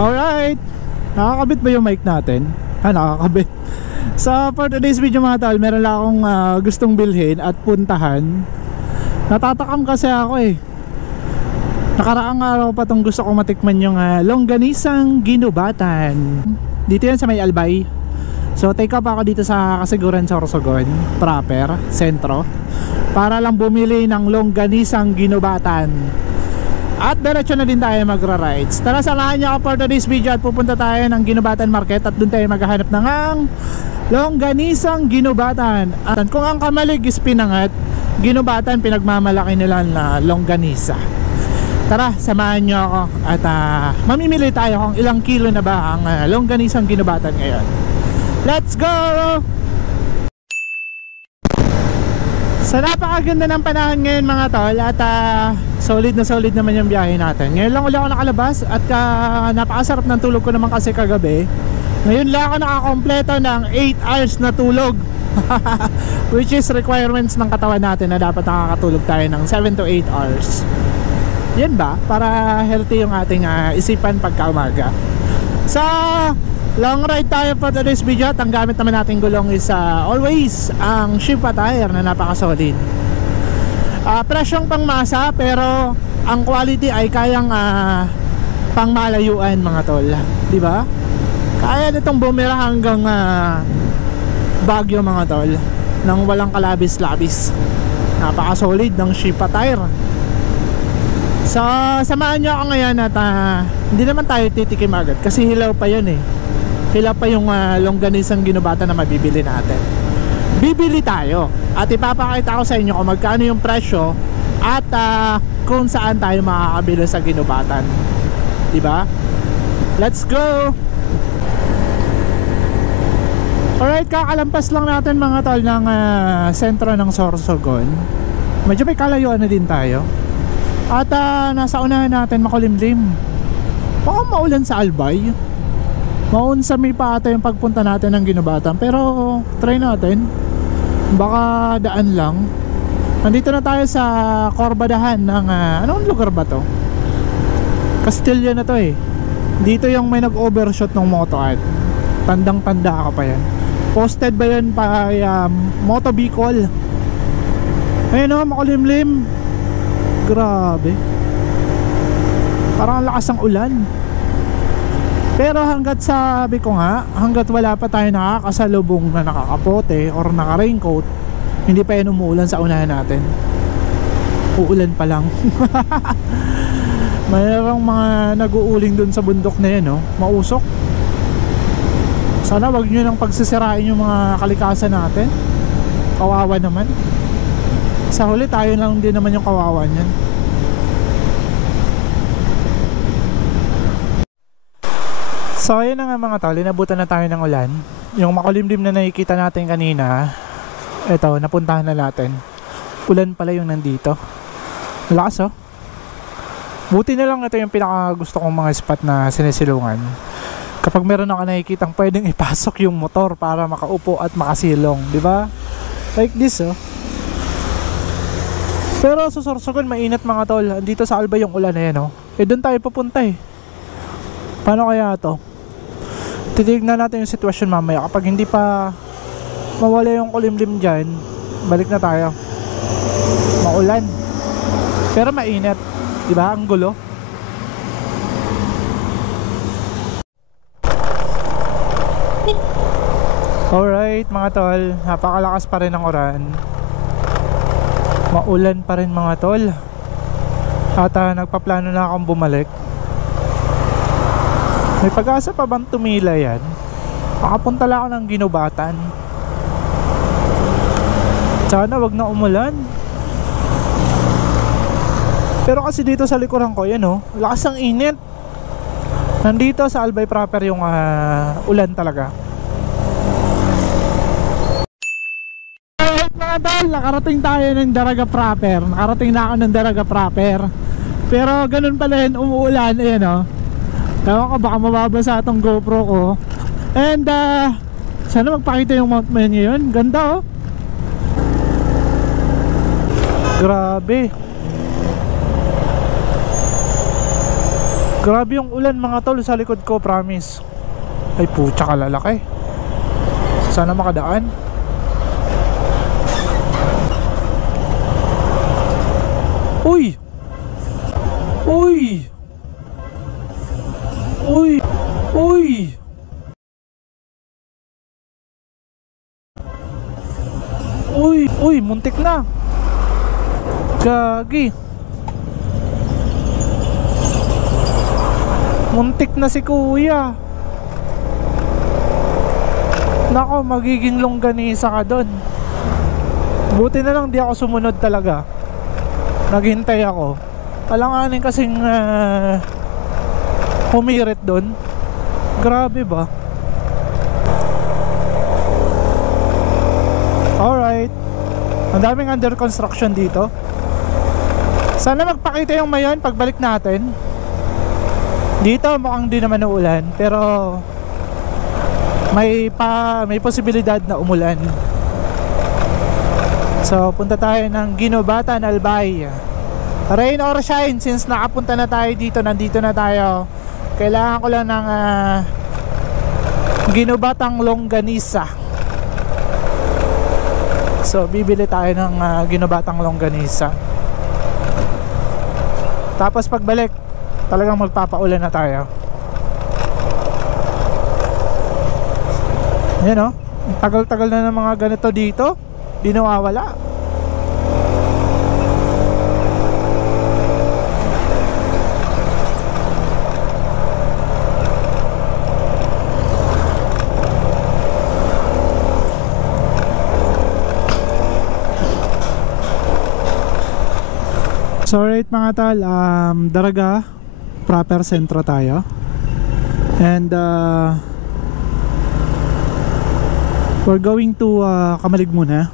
Alright, nakakabit ba yung mic natin? Nakakabit. So for today's video mga tol, meron lang akong gustong bilhin at puntahan. Natatakam kasi ako eh. Nakaraang araw pa tong gusto kong matikman yung longganisang ginubatan. Dito yan sa may Albay. So take up ako dito sa Kasiguran, Sorsogon proper, sentro, para lang bumili ng longganisang ginubatan. At diretso na din tayo magra-rides. Tara, samahan niyo ako for today's video at pupunta tayo ng Ginubatan Market at doon tayo maghahanap ng longganisang ginubatan. At kung ang kamalig is pinangat, ginubatan pinagmamalaki nila na longganisa. Tara, samahan niyo ako at mamimili tayo kung ilang kilo na ba ang longganisang ginubatan ngayon. Let's go! So napakaganda ng panahon ngayon mga tol at solid na solid naman yung biyahe natin. Ngayon lang ulit ako nakalabas at napakasarap ng tulog ko naman kasi kagabi. Ngayon lang ako nakakompleto ng 8 hours na tulog which is requirements ng katawan natin na dapat nakakatulog tayo ng 7 to 8 hours. Yan ba? Para healthy yung ating isipan pagka umaga. So long ride tayo for today's video at ang gamit naman nating gulong is always ang Shipa tire na napaka-solid. Presyong pangmasa pero ang quality ay kayang pangmalayuan mga tol, di ba? Kaya nitong bumira hanggang Baguio mga tol nang walang kalabis-labis. Napaka-solid ng Shipa tire. So samahan nyo ako ngayon at hindi naman tayo titikim agad kasi hilaw pa yun eh. Hilaw pa yung longganisang ginubatan na mabibili natin. Bibili tayo at ipapakita ko sa inyo kung magkano yung presyo at kung saan tayo makakabili sa ginubatan, diba? Let's go! Alright, kakalampas lang natin mga tol ng sentro ng Sorsogon. Medyo may kalayuan na din tayo. At nasa unahan natin makulimlim. Baka maulan sa Albay. Maun sa may pa ata yung pagpunta natin ng ginubatan. Pero try natin. Baka daan lang. Nandito na tayo sa Corbadahan ng anong lugar ba to? Castilla na to eh. Dito yung may nag-overshot ng motoad. Tandang tanda ako pa yan. Posted ba yan pa Moto Bicol? Ayun o, makulimlim. Grabe. Parang lakas ng ulan. Pero hanggat sabi ko nga, hanggat wala pa tayo nakakasalubong na nakakapote or naka-raincoat, hindi pa yan umuulan sa unahan natin. Uulan pa lang. Mayroong mga nag-uuling dun sa bundok na yan, no? Mausok. Sana wag nyo nang pagsisirain yung mga kalikasan natin. Kawawa naman. Sa huli tayo lang din naman yung kawawa niyan. So ayun na nga mga tol, inabutan na tayo ng ulan. Yung makulimlim na nakikita natin kanina, eto, napuntahan na natin. Ulan pala yung nandito. Lakas oh. Buti na lang ito yung pinaka gusto kong mga spot na sinisilungan. Kapag meron ako nakikitang pwedeng ipasok yung motor para makaupo at makasilong, di ba? Like this oh. Pero sa Sorsogon mainit mga tol. Dito sa Albay yung ulan na yan oh. Eh doon tayo papunta eh. Paano kaya to? Titignan natin yung sitwasyon mamaya. Kapag hindi pa mawala yung kulimlim dyan, balik na tayo. Maulan pero mainit, diba? Ang gulo. Alright mga tol, napakalakas pa rin ng ulan. Maulan pa rin mga tol. At nagpaplano na akong bumalik. May pag-asa pa bang tumila yan? Makapunta lang ako ng ginubatan. Sana wag na umulan. Pero kasi dito sa likuran ko, yan oh, lakas ang init. Nandito sa Albay proper yung ulan talaga. Mga tol, nakarating tayo ng Daraga proper. Nakarating na ako ng Daraga proper. Pero ganun pala yun, umuulan, ayan oh. Ewan ko, baka mababasa itong GoPro ko. And sana magpakita yung Mount Mayon ngayon. Ganda oh. Grabe. Grabe yung ulan mga tol sa likod ko, promise. Ay putya ka lalaki. Sana makadaan. Uy! Uy! Uy! Uy! Uy! Uy! Muntik na! Gagi! Muntik na si kuya. Nako, magiging longganisa ka doon. Buti na lang di ako sumunod talaga. Naghintay ako. Alanganin kasing humirit doon. Grabe ba? Alright. Ang daming under construction dito. Sana magpakita yung mayon pagbalik natin. Dito mukhang di naman uulan, pero may posibilidad na umulan. So punta tayo ng Ginobatan, Albay. Rain or shine, since nakapunta na tayo dito, nandito na tayo, kailangan ko lang ng Ginobatang longganisa. So bibili tayo ng Ginobatang longganisa. Tapos pagbalik, talagang magpapaulan na tayo. Yan o, tagal-tagal na ng mga ganito dito, di nawawala. So right mga tal, Daraga proper sentro tayo. And we're going to Kamalig muna.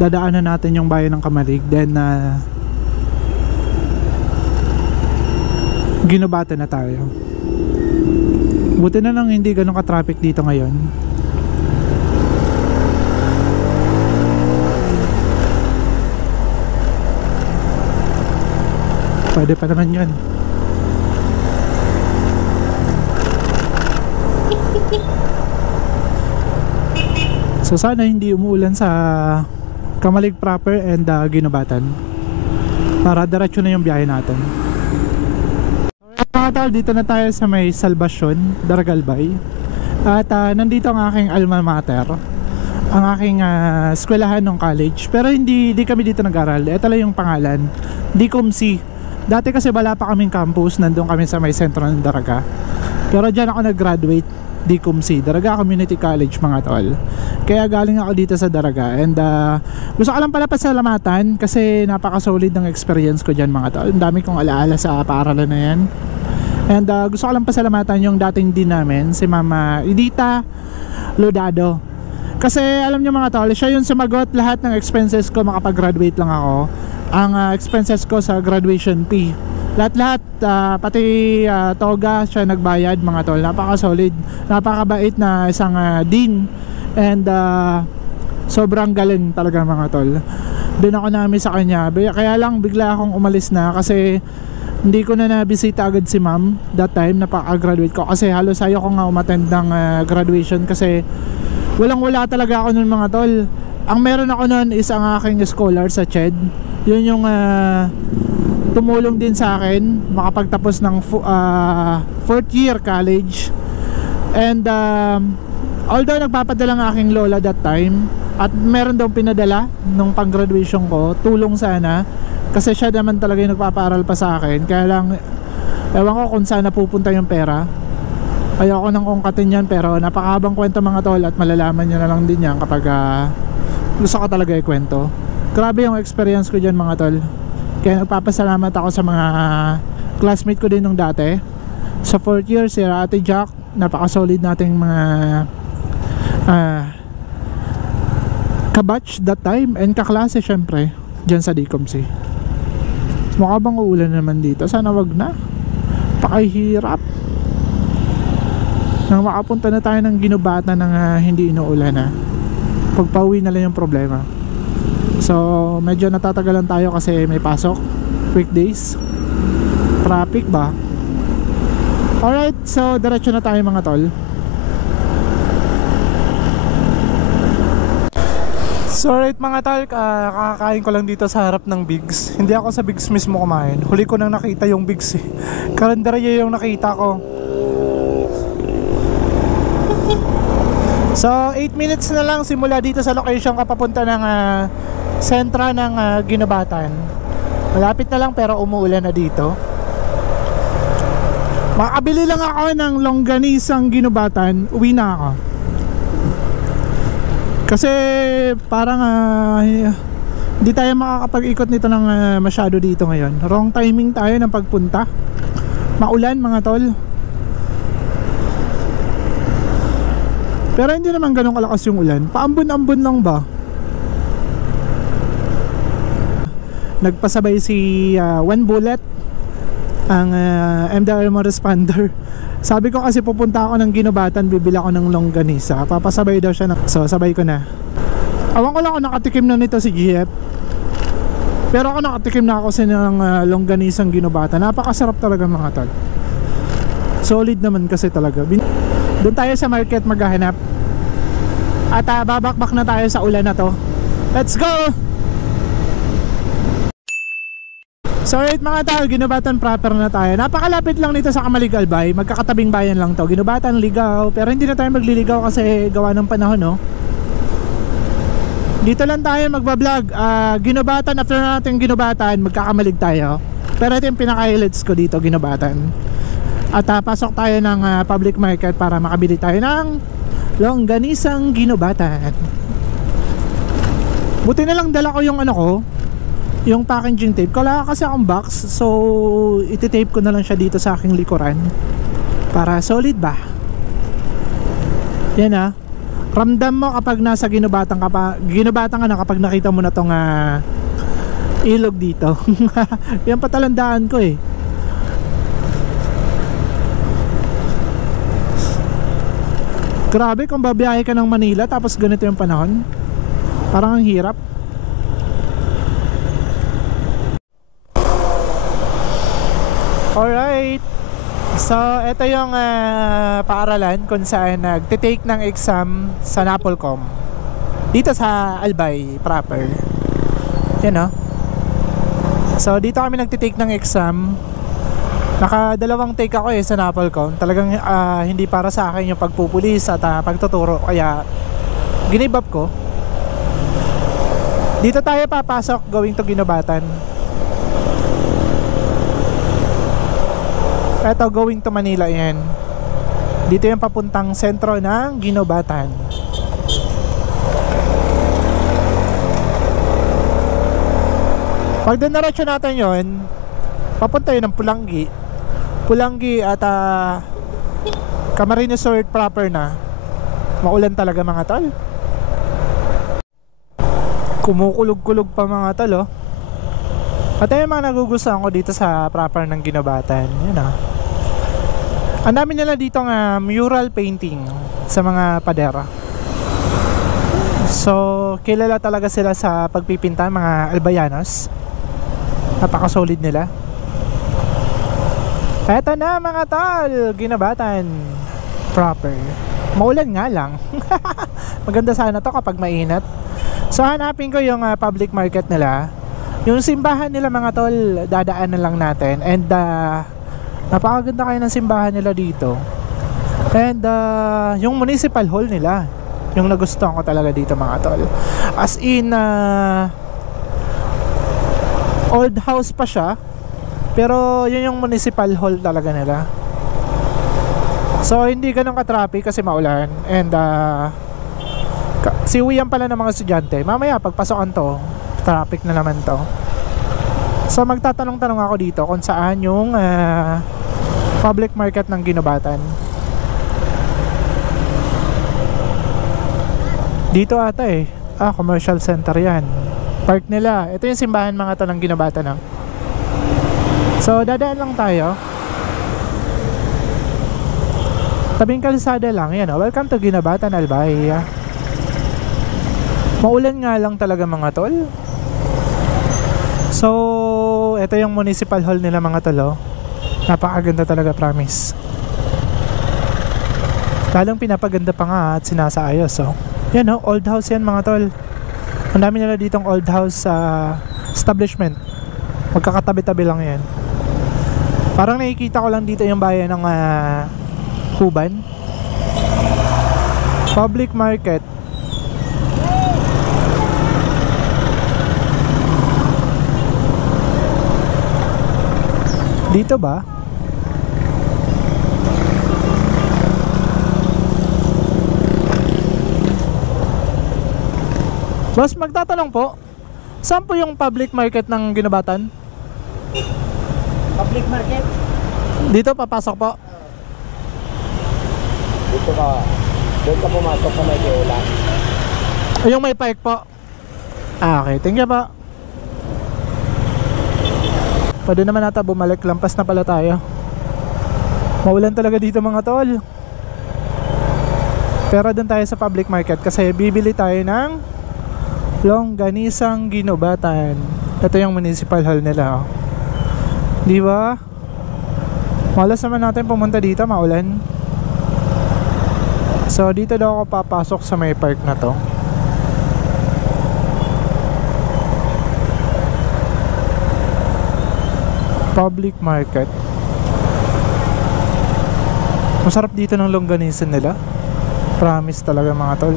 Dadaanan natin yung bayan ng Kamalig. Then Ginobatan na tayo. Buti na lang hindi ganun ka-traffic dito ngayon. Pwede pa naman yun. So sana hindi umuulan sa Kamalig proper and Ginobatan, para diretso na yung biyahe natin. Alright mga tol, dito na tayo sa may Salvacion, Daragalbay. At nandito ang aking alma mater, ang aking eskwelahan ng college. Pero hindi kami dito nag-aral. Ito lang yung pangalan, DCOMC. Dati kasi wala pa kaming campus, nandun kami sa may sentro ng Daraga. Pero dyan ako nag-graduate, DCOMC, Daraga Community College mga tol. Kaya galing ako dito sa Daraga. And gusto ko lang pala pasalamatan kasi napaka-solid ng experience ko dyan mga tol. Ang dami kong alaala sa paaralan na yan. And gusto ko lang pasalamatan yung dating din namin, si Mama Edita Lodado. Kasi alam nyo mga tol, siya yung sumagot lahat ng expenses ko, makapag-graduate lang ako. Ang expenses ko sa graduation fee, lahat-lahat, pati toga siya nagbayad mga tol. Napaka-solid, napakabait na isang dean. And sobrang galing talaga mga tol. Doon ako namin sa kanya. Kaya lang bigla akong umalis na kasi hindi ko na nabisita agad si ma'am that time na pa-graduate ko. Kasi halos ayaw ko nga umattend ng graduation kasi walang-wala talaga ako nun mga tol. Ang meron ako nun is ang aking scholar sa CHED. Yun yung tumulong din sa akin makapagtapos ng 4th year college. And although nagpapadala ng aking lola that time, at meron daw pinadala nung pang-graduation ko, tulong sana, kasi siya naman talaga yung nagpapaaral pa sa akin. Kaya lang ewan ko kung saan napupunta yung pera. Ayoko nang ungkatin yan, pero napakahabang kwento mga tol, at malalaman nyo na lang din yan kapag gusto ko talaga ikwento. Grabe yung experience ko dyan mga tol. Kaya nagpapasalamat ako sa mga classmate ko din nung dati. Sa 4th year, si Ate Jack, napaka-solid nating mga kabatch that time, and kaklase syempre dyan sa DCOMC. Mukha bang uulan naman dito? Sana wag na. Pakahirap. Nang makapunta na tayo ng Ginobatan ng hindi inuulan na. Pagpauwi na lang yung problema. So medyo natatagalan tayo kasi may pasok, weekdays, traffic ba. Alright, so diretso na tayo mga tol. So alright mga tol, kakakain ko lang dito sa harap ng Bigs. Hindi ako sa Bigs mismo kumain. Huli ko nang nakita yung Bigs eh. Kalendarya yung nakita ko. So 8 minutes na lang simula dito sa location ka papunta ng sentra ng Ginobatan. Malapit na lang pero umuulan na dito. Makabili lang ako ng longganisang Ginobatan, uwi na ako. Kasi parang hindi tayo makakapag-ikot nito ng masyado dito ngayon. Wrong timing tayo ng pagpunta. Maulan mga tol. Pero hindi naman ganun kalakas yung ulan. Paambon-ambon lang ba? Nagpasabay si One Bullet, ang MDR mo responder. Sabi ko kasi pupunta ako ng Ginobatan, bibili ako ng longganisa. Papasabay daw siya so sabay ko na. Awan ko lang kung nakatikim na nito si GF. Pero ako nakatikim na ako sa ng longganisang Ginobatan. Napakasarap talaga mga tol. Solid naman kasi talaga. Doon tayo sa market maghahanap. At babakbak na tayo sa ulan na to. Let's go! So right mga tao, Ginobatan proper na tayo. Napakalapit lang nito sa Kamalig Albay. Magkakatabing bayan lang to. Ginobatan, Ligaw. Pero hindi na tayo magliligaw kasi gawa ng panahon, no? Dito lang tayo magbablog. Ginobatan, after natin Ginobatan, magkakamalig tayo. Pero ito yung pinaka-highlights ko dito, Ginobatan. At pasok tayo ng public market para makabili tayo ng longganisang Ginobatan. Buti na lang dala ko yung yung packaging tape. Wala kasi akong box, so iti-tape ko na lang siya dito sa aking likuran para solid ba. Yan ramdam mo kapag nasa Ginobatan ka pa. Ginobatan ka na kapag nakita mo na tong ilog dito. Yan patalandaan ko eh. Grabe kung babiyahe ka ng Manila tapos ganito yung panahon. Parang ang hirap. Alright. So ito yung paaralan kung saan nagtitake ng exam sa Napolcom dito sa Albay proper. Yan So dito kami nagtitake ng exam. Nakadalawang take ako sa Napolcom. Talagang hindi para sa akin yung pagpupulis at pagtuturo. Kaya give up ko. Dito tayo papasok going to Ginobatan. Eto going to Manila yan. Dito yung papuntang sentro ng Ginobatan. Pag dinaretso natin yon, papunta yun ng Pulangi at Camarines Resort proper na. Maulan talaga mga tol. Kumukulog-kulog pa mga tol At yung mga nagugustuhan ko dito sa proper ng Ginobatan. Yun Ang dami nila dito mural painting sa mga padera. So kilala talaga sila sa pagpipinta, mga Albayanos. Napaka-solid nila. Eto na mga tol, Ginobatan proper. Maulan nga lang. Maganda sana to kapag mainit. So hanapin ko yung public market nila. Yung simbahan nila mga tol, dadaanan lang natin. And napakaganda kayo ng simbahan nila dito. And yung municipal hall nila, yung nagustuhan ko talaga dito mga tol. As in old house pa siya, pero yun yung municipal hall talaga nila. So hindi ganun ka-traffic kasi maulan. And siwiyan pala ng mga estudyante. Mamaya pagpasokan to, traffic na naman to. So magtatanong-tanong ako dito kung saan yung public market ng Ginobatan. Dito ata commercial center yan. Park nila. Ito yung simbahan mga to ng Ginobatan So dadaan lang tayo. Tabing kalsada lang yan Welcome to Ginobatan Albay. Maulan nga lang talaga mga tol. So ito yung municipal hall nila mga tol Napakaganda talaga, promise. Lalong pinapaganda pa nga at sinasaayos. So, yan o, old house yan mga tol. Ang dami nila ditong old house establishment. Magkakatabi-tabi lang yan. Parang nakikita ko lang dito yung bayan ng Kuban. Public market. Dito ba? Boss, magtatanong po. Saan po yung public market ng Ginubatan? Public market? Dito papasok po. Dito ka. Doon ka pumasok sa may Geola. Yung may park po. Okay, thank you po. Pwede naman nata bumalik. Lampas na pala tayo. Maulan talaga dito mga tol. Pero doon tayo sa public market kasi bibili tayo ng longganisang Ginubatan. Ito yung municipal hall nila. Di ba? Malas naman natin pumunta dito, maulan. So dito daw ako papasok sa may park na to. Public market. Masarap dito ng longganisan nila. Promise talaga mga tol.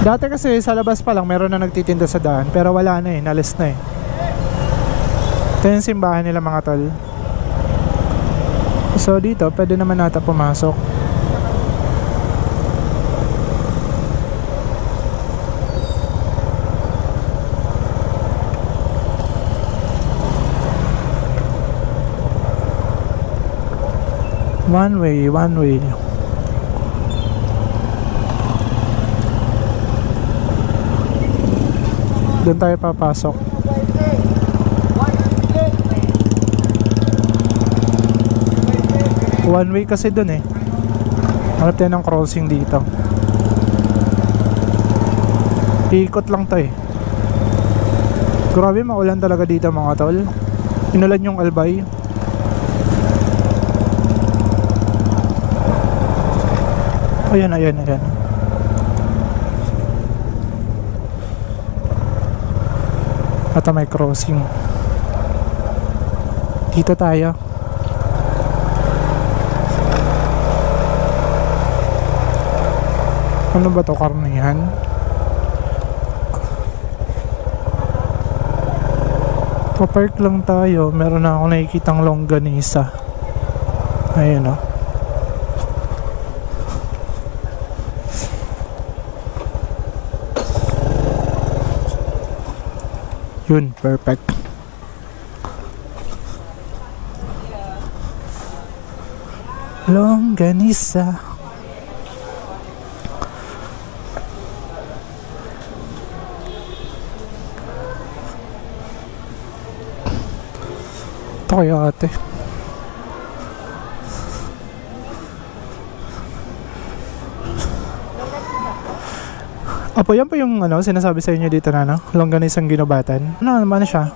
Dati kasi sa labas pa lang meron na nagtitinda sa daan, pero wala na nalis na Ito yung simbahan nila mga tol. So dito pwede naman nata pumasok. One way. Doon tayo papasok. One way kasi doon Hanap tayo ng crossing dito. Iikot lang to Grabe maulan talaga dito mga tol. Inulan yung Albay. Ayan. At may crossing. Dito tayo. Ano ba to, karnihan? Papark lang tayo. Meron na ako nakikitang longganisa. Ayan Yun, perfect. Longganisa. Ito kaya ate. Apo, yan po yung sinasabi sa inyo dito na longganisang Ginubatan. Ano naman siya?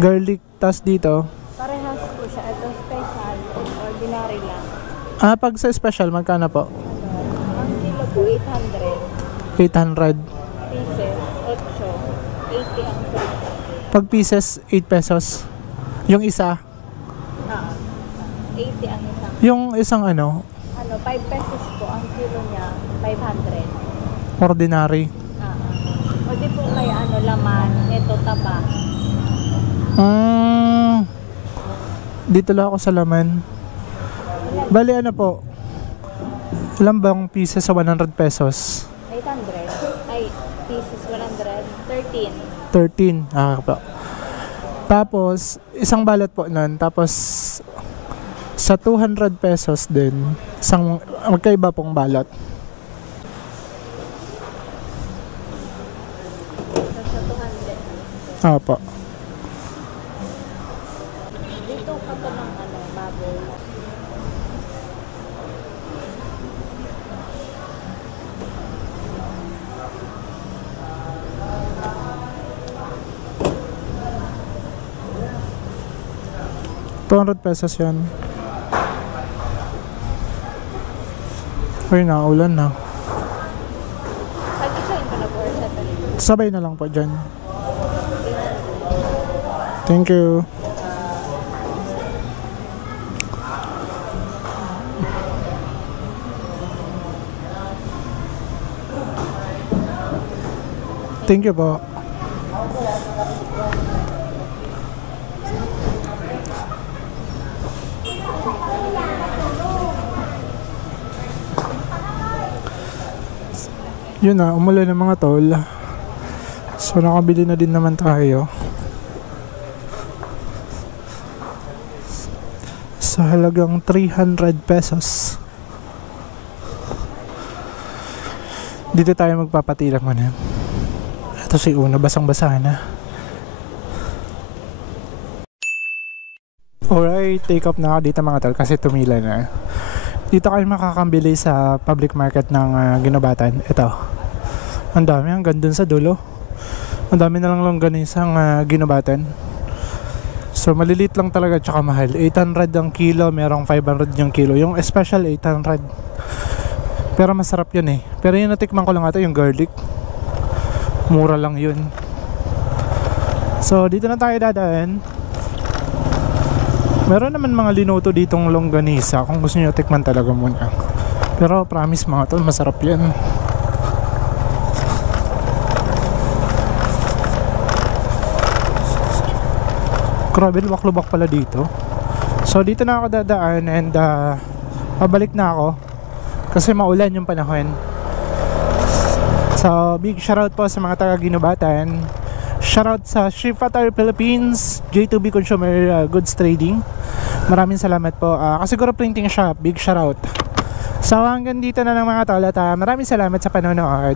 Garlic, tas dito. Parehas po siya. Ito special. Ordinary lang. Pag sa special, magkano po? Ang kilo po, 800. 800. Pieces, 8. 80 ang isa. Pag pieces, 8 pesos. Yung isa? 80 ang isa. Yung isang 5 pesos po ang kilo niya, 500. Ordinary. O di po may laman, ito taba. Dito lang ako sa laman. Bali po? Ilan bang pieces sa 100 pesos? 800. Ay, pieces 100. 13. 13. Po. Tapos, isang balot po nun. Tapos, sa 200 pesos din, magkaiba pong balot. Opo. Dito ka pa ng baboy. 200 pesos yan. Ay, naulan na. Pag-isahin ko na po sa talim. Sabay na lang po dyan. Thank you. Thank you po. Yun na, umulan ng mga tol. So nakabili na din naman tayo. Sa halagang 300 pesos. Dito tayo magpapatira muna. Ito si Una, basang-basa na. Alright, take up na ako dito mga tol kasi tumila na. Dito kayo makakambili sa public market ng Ginobatan. Ito. Ang dami, hanggang dun sa dulo. Ang dami na lang longganisang Ginobatan. So maliliit lang talaga tsaka mahal. 800 ang kilo, merong 500 yung kilo. Yung special 800. Pero masarap yun eh. Pero yung natikman ko lang ito, yung garlic. Mura lang yun. So dito na tayo dadaan. Meron naman mga linuto ditong longganisa kung gusto niyo tikman talaga muna. Pero promise mga tol, masarap yan. Grabe, lubak-lubak pala dito. So dito na ako dadaan and pabalik na ako kasi maulan yung panahon. So big shoutout po sa mga taga Ginobatan. Shoutout sa Shrifatire Philippines, J2B Consumer Goods Trading. Maraming salamat po. Kasiguro printing shop, big shoutout. So hanggang dito na lang mga tol at maraming salamat sa panonood.